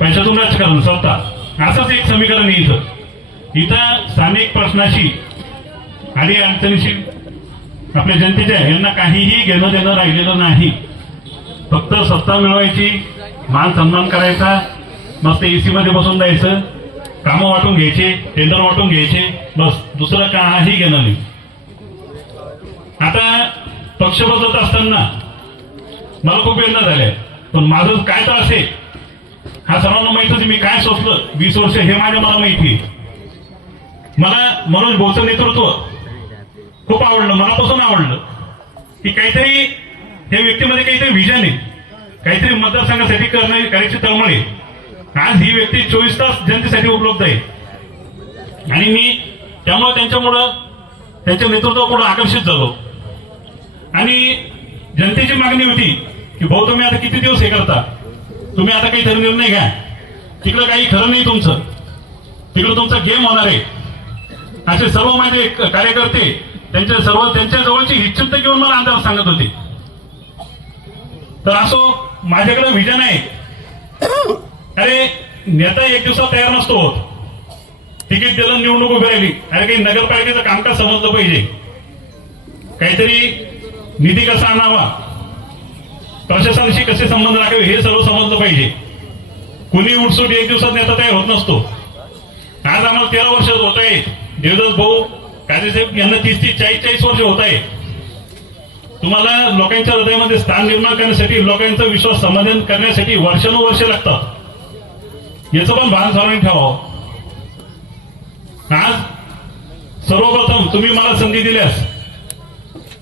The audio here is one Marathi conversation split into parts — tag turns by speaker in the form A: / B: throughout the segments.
A: पैशातून राजकारण स्वतः. असंच एक समीकरण आहे इथं. इथं स्थानिक प्रश्नाशी आणि अडचणीशी आपल्या जनतेच्या यांना काहीही घेणं देणं राहिलेलं नाही. फक्त सत्ता मिळवायची मान सन्मान करायचा मस्त एसी मध्ये बसून जायचं कामं वाटून घ्यायचे टेंडर वाटून घ्यायचे बस. दुसरं काही घेणं नाही. आता पक्ष बदलत असताना मला खूप वेदना झाल्या. पण माझं काय तर असेल हा सर्वांना माहितच मी काय सोचलं वीस वर्ष हे माझ्या मला माहिती. मला मनोज भाऊचं नेतृत्व खूप आवडलं मनापासून आवडलं. की काहीतरी या व्यक्तीमध्ये काहीतरी विजन आहे. काहीतरी मतदारसंघासाठी करणे करायची तळमळ आहे. आज ही व्यक्ती चोवीस तास जनतेसाठी उपलब्ध आहे. आणि मी त्यामुळे त्यांच्यामुळं त्यांच्या नेतृत्वापुढे आकर्षित झालो. आणि जनतेची मागणी होती की भाऊ तुम्ही आता किती दिवस हे करता? तुम्ही आता काही तरी निर्णय घ्या तिकडं काही खरं नाही तुमचं. तिकडं तुमचा गेम होणार आहे. असे सर्व माझे कार्यकर्ते त्यांच्या सर्व त्यांच्या जवळची इच्छित घेऊन मला अंदाज सांगत होते. तर असो माझ्याकडे विजन आहे. अरे नेता एक दिवसात तयार नसतो होत. तिकीट दिलं निवडणूक उभी राहिली. अरे काही नगरपालिकेचं कामकाज समजलं पाहिजे. काहीतरी निधी कसा आणावा? प्रशासनाशी कसे संबंध राखावे हे सर्व समजलं पाहिजे. कुणी उठसूट एक दिवसात नेता तयार होत नसतो. आज आम्हाला तेरा वर्ष होत आहे देवदास भाऊ काळेसाहेब यांना तीस तीस चाळीस चाळीस वर्ष होत आहे तुम्हाला लोकांच्या हृदयामध्ये स्थान निर्माण करण्यासाठी लोकांचा विश्वास समाधान करण्यासाठी वर्षानुवर्ष लागतात. याचं पण भान सर्वांनी ठेवावं. आज सर्वप्रथम तुम्ही मला संधी दिल्यास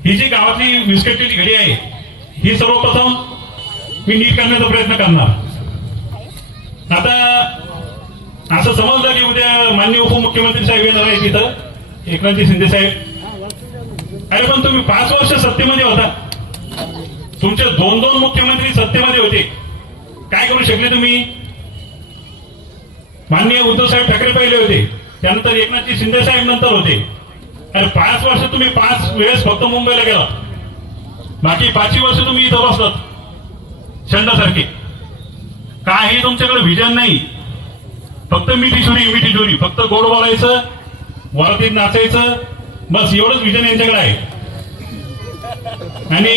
A: ही जी गावातली विस्कटलेली घडी आहे ही सर्वप्रथम मी नीट करण्याचा प्रयत्न करणार. आता असं समजलं की उद्या माननीय उपमुख्यमंत्री साहेब येणार आहे तिथं एकनाथजी शिंदे साहेब. अरे पण तुम्ही पाच वर्ष सत्तेमध्ये होता. तुमचे दोन दोन मुख्यमंत्री सत्तेमध्ये होते. काय करू शकले तुम्ही? माननीय उद्धव साहेब ठाकरे पहिले होते. त्यानंतर एकनाथजी शिंदे साहेब नंतर होते. अरे पाच वर्ष तुम्ही पाच वेळेस फक्त मुंबईला गेला बाकी पाचही वर्ष तुम्ही इथं बसलात. छंदासारखे काही तुमच्याकडे विजन नाही. फक्त मिठी छुरी मिठी छुरी फक्त गोड बोलायचं वरातीत नाचायचं. बस एवढंच विजन यांच्याकडे आहे. आणि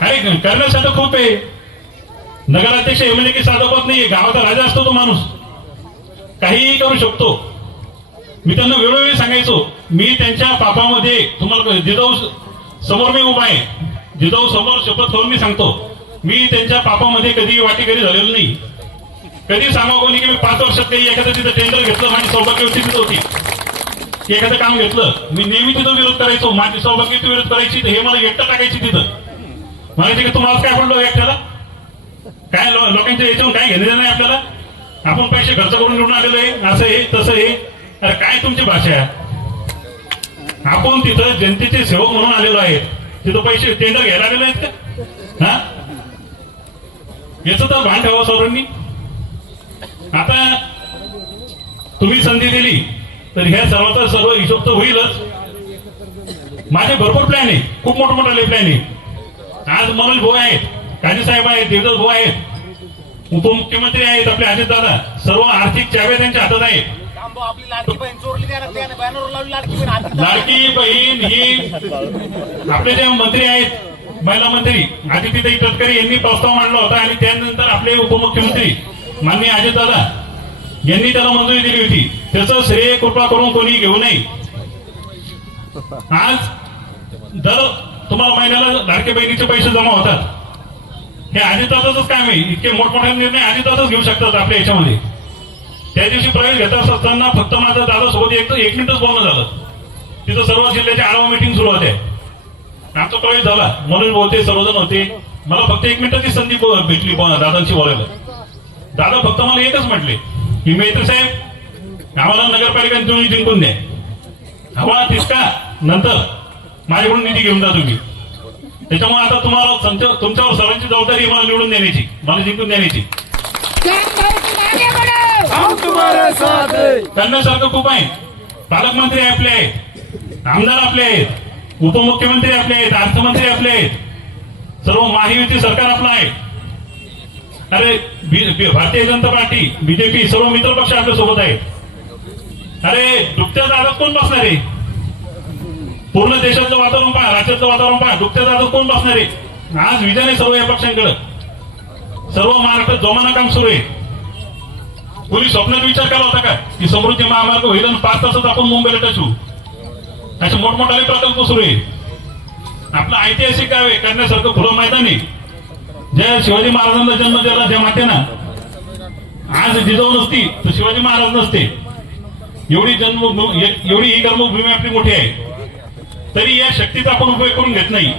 A: अरे करण्यासाठी खूप आहे. नगराध्यक्ष एमएलए की साधं पद नाहीये. गावाचा राजा असतो तो माणूस. काहीही करू शकतो. मी त्यांना वेळोवेळी सांगायचो मी त्यांच्या पापामध्ये तुम्हाला जिजाऊ समोर मी उभा आहे. जिजाऊ समोर शपथ करून मी सांगतो मी त्यांच्या पापामध्ये कधी वाटेकरी झालेलो नाही. कधी सांगा नाही की मी पाच वर्षात काही एखादं तिथं टेंडर घेतलं माझी सौभाग्यवती तिथं होती. की एखादं काम घेतलं मी नेहमी तिथं विरोध करायचो माझी सौभाग्यवती विरोध करायची तर हे मला एकटं टाकायची तिथं. म्हणायचे की तुम्हाला काय पडलो हो एकट्याला? काय लोकांच्या याच्यावर काय घेणे नाही आपल्याला? आपण पैसे खर्च करून निवडून आलेलो आहे असं हे तसं हे अरे काय तुमची भाषा आहे? आपण तिथं जनतेचे सेवक म्हणून आलेलो आहे तिथं पैसे टेंडर घ्यायला आलेले आहेत का? हा? याच तर भान ठेवा सौरांनी आता तुम्ही संधी दिली तर ह्या सर्वांचा सर्व हिशोब तर होईलच. माझे भरपूर प्लॅन आहे. खूप मोठमोठाले प्लॅन आहे. आज मनोज भाऊ आहेत काजी साहेब आहेत देवदास भाऊ आहेत. उपमुख्यमंत्री आहेत आपले अजित दादा सर्व आर्थिक चाव्या त्यांच्या हातात आहेत.
B: थांबव, आपली लाडकी बहीण चोरली लावली लाडकी बहीण हाती
A: लाडकी बहीण ही आपले जे मंत्री आहेत महिला मंत्री आदित्यताई तटकरे यांनी प्रस्ताव मांडला होता आणि त्यानंतर आपले उपमुख्यमंत्री माननीय अजितदादा यांनी त्याला मंजुरी दिली होती. त्याचं श्रेय कृपा करून कोणी घेऊ नये. आज दर तुम्हाला महिन्याला लाडके बहिणीचे पैसे जमा होतात. हे अजितदादाच काम आहे. इतके मोठमोठे निर्णय अजितदादाच घेऊ शकतात आपल्या याच्यामध्ये. त्या दिवशी प्रवेश घेत असताना फक्त माझं दादासोबत एक एक मिनिटच बोलणं झालं. तिथं सर्व जिल्ह्याच्या आढावा मिटिंग सुरू होते आमचा प्रवेश झाला. मनोज बोलते सर्वजण होते. मला फक्त एक मिनिटाची संधी भेटली दादांशी बोलायला. दादा फक्त मला एकच म्हटले की मेत्र साहेब आम्हाला नगरपालिका तुम्ही जिंकून द्या. हवा तिसका नंतर माझ्याकडून निधी घेऊन जा तुम्ही. त्याच्यामुळे आता तुम्हाला तुमच्यावर सर्वांची जबाबदारी मला निवडून देण्याची. मला जिंकून देण्याची. करण्यासारखं खूप आहे. पालकमंत्री आपले आहेत. आमदार आपले आहेत. उपमुख्यमंत्री आपले आहेत. अर्थमंत्री आपले आहेत. सर्व महायुती सरकार आपलं आहे. अरे भारतीय जनता पार्टी बीजेपी सर्व मित्र पक्ष आपल्यासोबत आहेत. अरे दुपत्या दादात कोण बसणार आहे? पूर्ण देशाचं वातावरण पहा राज्याचं वातावरण पहा दुपत्या दादात कोण बसणार आहे? आज विजय आहे सर्व या पक्षांकडे. सर्व महाराष्ट्रात जोमानं काम सुरू आहे. कोणी स्वप्नात विचार केला होता का? की समृद्धी महामार्ग होईल आणि पाच तासात आपण मुंबईला टचू असे मोठमोठाले प्रकल्प सुरू आहे. आपलं ऐतिहासिक गाव आहे. करण्यासारखं खुलं मैदान आहे. ज्या शिवाजी महाराजांना जन्म दिला ज्या मातेना. आज जिजाऊ नसती तर शिवाजी महाराज नसते. एवढी जन्म एवढी ही कर्मभूमी आपली मोठी आहे. तरी या शक्तीचा आपण उपयोग करून घेत नाही.